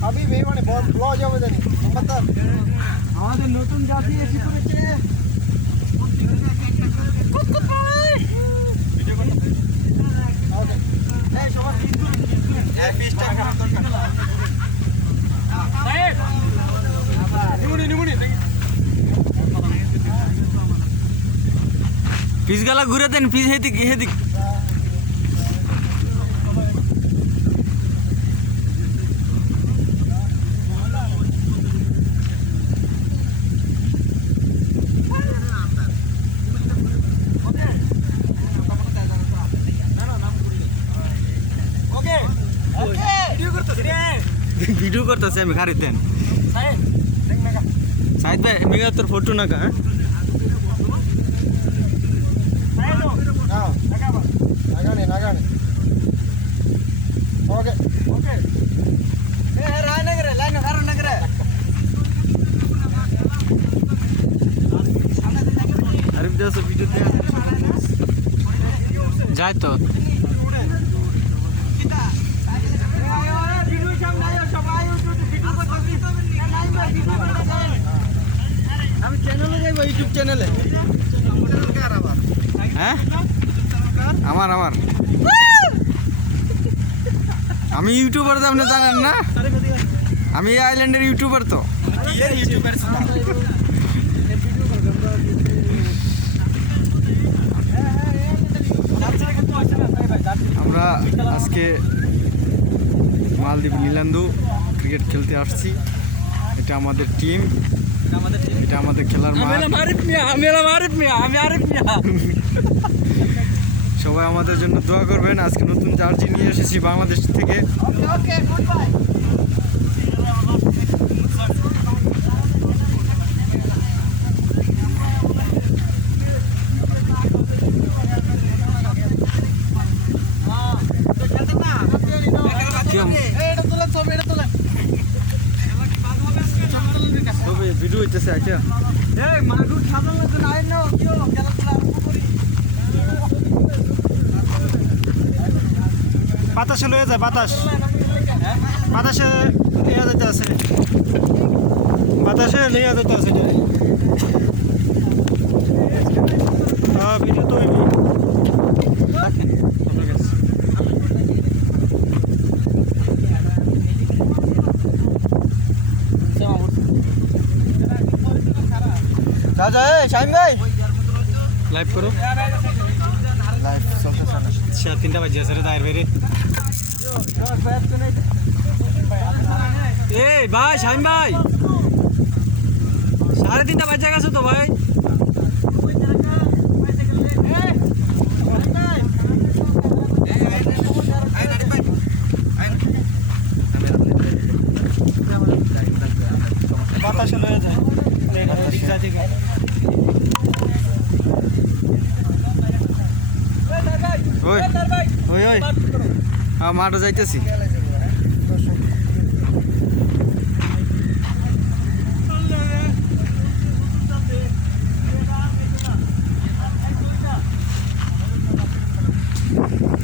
হাবিব এই মানে ল যাবে জানি আমাদের নতুন জাতি এসে পড়েছে পিস গালা ঘুরে দেন পিস হেদিক হেদিক ভিডিও করতেছে আমি গাড়ি দেন সাইদ ভাই মেগা তোর ফটো না কা নাগানে ওকে ওকে এ রায় নগরে লাইন কারণ নগরে আরে ভিডিও ভিডিও যায় তো আমি চ্যানেলে যাইব ইউটিউব চ্যানেলে হ্যাঁ আমার আমার আমি ইউটিউবার তো আপনি জানেন না আমি এই আইল্যান্ডের ইউটিউবার তো আমরা আজকে মালদ্বীপ নীলান্দু ক্রিকেট খেলতে আসছি এটা আমাদের টিম এটা আমাদের খেলার মাঠ সবাই আমাদের জন্য দোয়া করবেন আজকে নতুন জার্সি নিয়ে এসেছি বাংলাদেশ থেকে ভিডিও হইতেছে আচ্ছা বাতাসে লয়ে যায় বাতাসে লইয়া যেতে আছে বাতাসে লইয়া যেতে আছে ভিডিও তো যা শাহিন ভাই লাইভ করো লাইভ আচ্ছা 3টা বাজে আছে রে দায়ের বাইরে এই ভাই শাহিন ভাই 3:30টা বাজে গেছে তো ভাই বাতাসে লয়ে যায় ওই ওই ওই মাঠে যাইতেছি